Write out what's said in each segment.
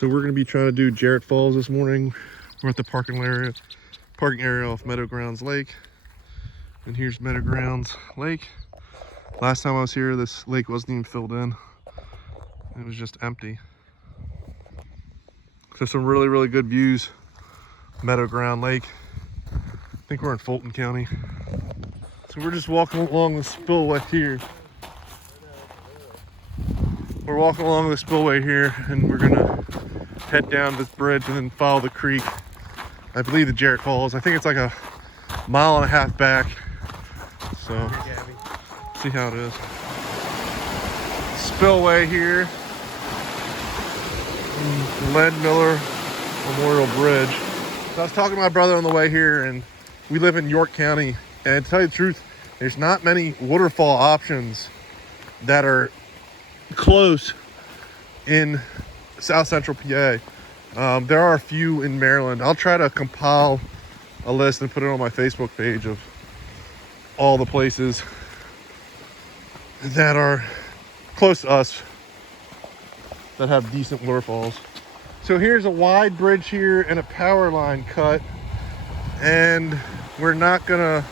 So we're going to be trying to do Jarrett Falls this morning. We're at the parking area off Meadow Grounds Lake. And here's Meadow Grounds Lake. Last time I was here, this lake wasn't even filled in. It was just empty. So some really, really good views. Meadow Ground Lake. I think we're in Fulton County. So we're just walking along the spillway here. We're walking along the spillway here, and we're gonna head down this bridge and then follow the creek. I believe the Jarrett Falls. I think it's like a mile and a half back. So see how it is. Spillway here. Lead Miller Memorial Bridge. So I was talking to my brother on the way here, and we live in York County. And to tell you the truth, there's not many waterfall options that are close in South Central PA. There are a few in Maryland. I'll try to compile a list and put it on my Facebook page of all the places that are close to us that have decent waterfalls. So here's a wide bridge here and a power line cut, and we're not gonna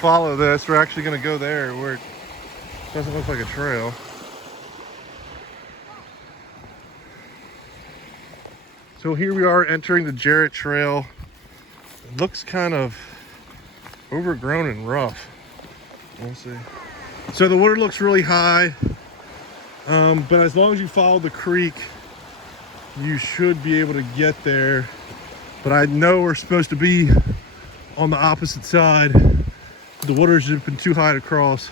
follow this. We're actually gonna go there where it doesn't look like a trail. So here we are entering the Jarrett Trail. It looks kind of overgrown and rough. We'll see. So the water looks really high, but as long as you follow the creek, you should be able to get there. But I know we're supposed to be on the opposite side. The water's just been too high to cross.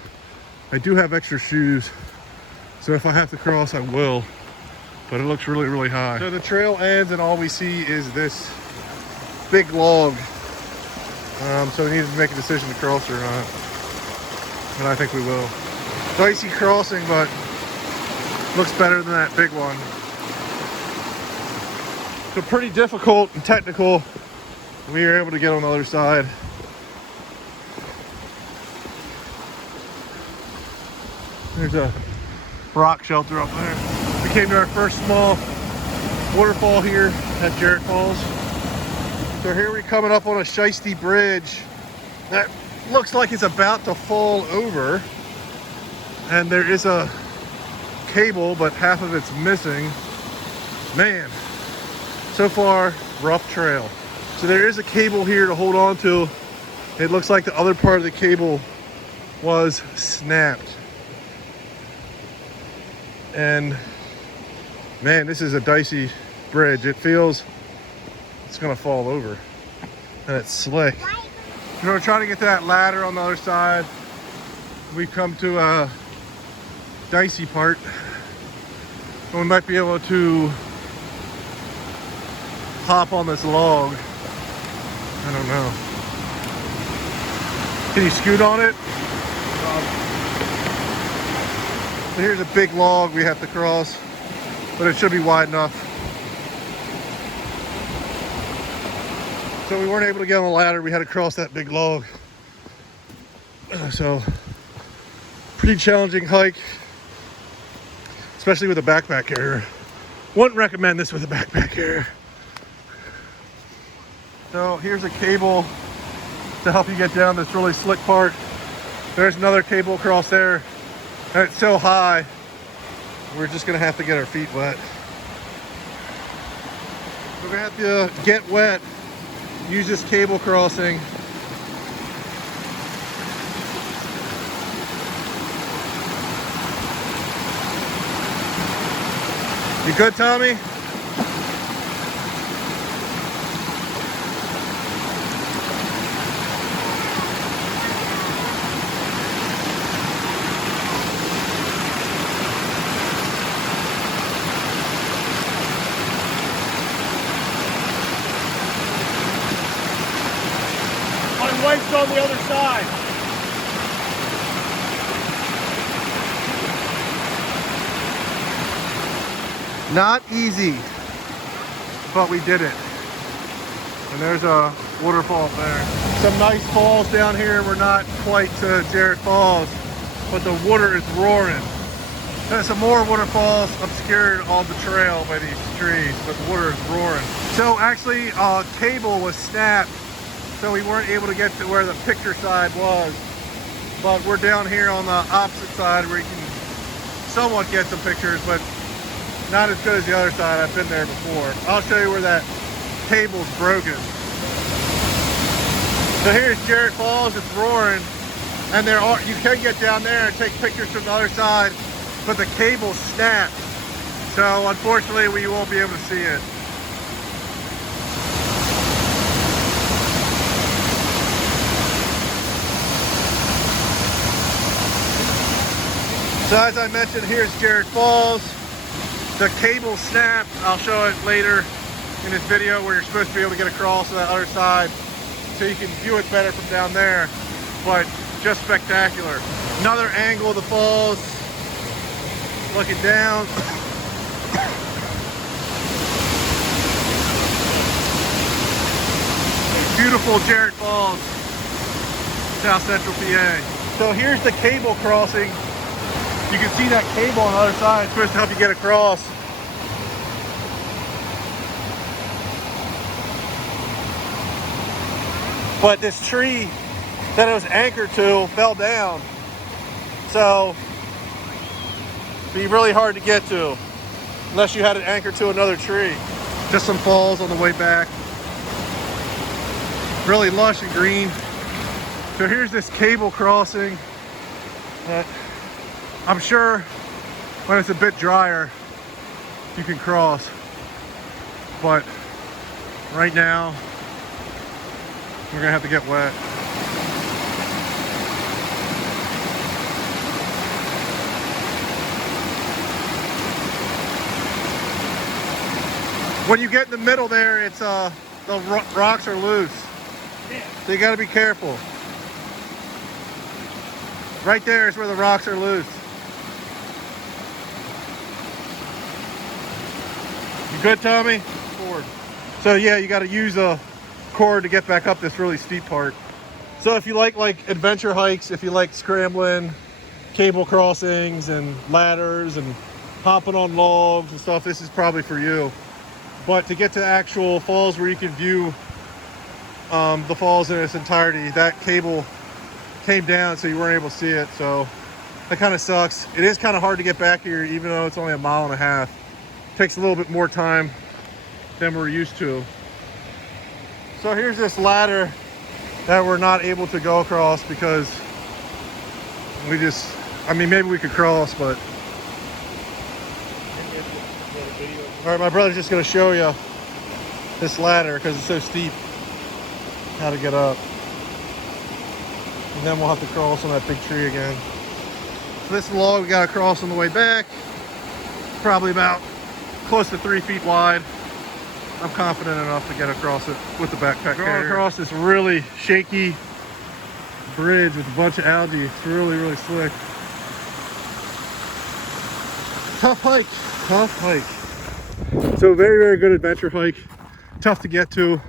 I do have extra shoes, so if I have to cross, I will. But it looks really, really high. So the trail ends, and all we see is this big log. So we need to make a decision to cross or not. And I think we will. Dicey crossing, but looks better than that big one. So pretty difficult and technical. We were able to get on the other side. There's a rock shelter up there. We came to our first small waterfall here at Jarrett Falls. So here we're coming up on a shiesty bridge that looks like it's about to fall over. And there is a cable, but half of it's missing. Man, so far, rough trail. So there is a cable here to hold on to. It looks like the other part of the cable was snapped. And man, this is a dicey bridge. It feels it's gonna fall over, and it's slick. So we're trying to get to that ladder on the other side. We come to a dicey part. We might be able to hop on this log. I don't know. Can you scoot on it? So here's a big log we have to cross, but it should be wide enough. So we weren't able to get on the ladder. We had to cross that big log. So pretty challenging hike, especially with a backpack carrier. Wouldn't recommend this with a backpack carrier. So here's a cable to help you get down this really slick part. There's another cable across there, and it's so high, we're just gonna have to get our feet wet. We're gonna have to get wet, use this cable crossing. You good, Tommy? My wife's on the other side. Not easy, but we did it. And there's a waterfall there. Some nice falls down here. We're not quite to Jarrett Falls, but the water is roaring. There's some more waterfalls obscured on the trail by these trees, but the water is roaring. So actually, cable was snapped, so we weren't able to get to where the picture side was. But we're down here on the opposite side where you can somewhat get some pictures, but not as good as the other side. I've been there before. I'll show you where that cable's broken. So here's Jarrett Falls. It's roaring, and you can get down there and take pictures from the other side, but the cable snapped. So unfortunately, we won't be able to see it. So as I mentioned, here's Jarrett Falls. The cable snapped. I'll show it later in this video where you're supposed to be able to get across to that other side so you can view it better from down there, but just spectacular. Another angle of the falls, looking down. Beautiful Jarrett Falls, South Central PA. So here's the cable crossing. You can see that cable on the other side. It's supposed to help you get across. But this tree that it was anchored to fell down. So it'd be really hard to get to unless you had it anchored to another tree. Just some falls on the way back. Really lush and green. So here's this cable crossing that I'm sure when it's a bit drier, you can cross. But right now, we're gonna have to get wet. When you get in the middle there, it's the rocks are loose. So you gotta be careful. Right there is where the rocks are loose. You good, Tommy? Forward. So yeah, you gotta use a cord to get back up this really steep part. So if you like adventure hikes, if you like scrambling, cable crossings and ladders and hopping on logs and stuff, this is probably for you. But to get to actual falls where you can view the falls in its entirety, that cable came down so you weren't able to see it. So that kind of sucks. It is kind of hard to get back here even though it's only a mile and a half. It takes a little bit more time than we're used to. So here's this ladder that we're not able to go across because maybe we could cross, but. All right, my brother's just gonna show you this ladder because it's so steep, how to get up. And then we'll have to cross on that big tree again. So this log we gotta cross on the way back, probably about close to 3 feet wide. I'm confident enough to get across it with the backpack carrier. Going across this really shaky bridge with a bunch of algae. It's really, really slick. Tough hike, tough hike. So very, very good adventure hike. Tough to get to.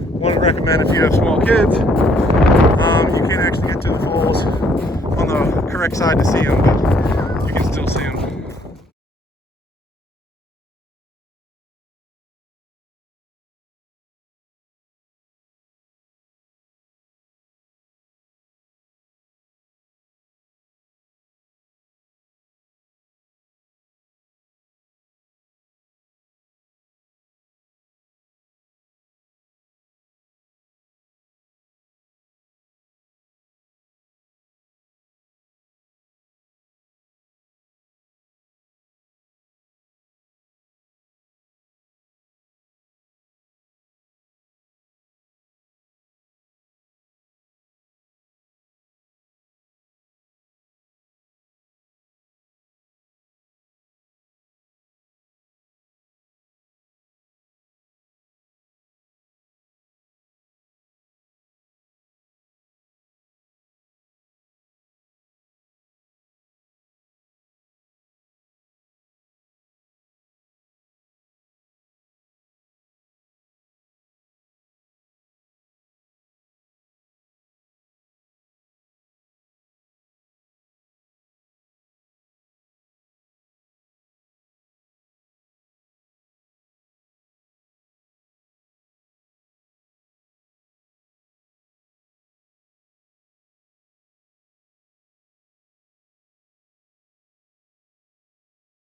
Want to recommend if you have small kids. You can actually get to the falls on the correct side to see them, but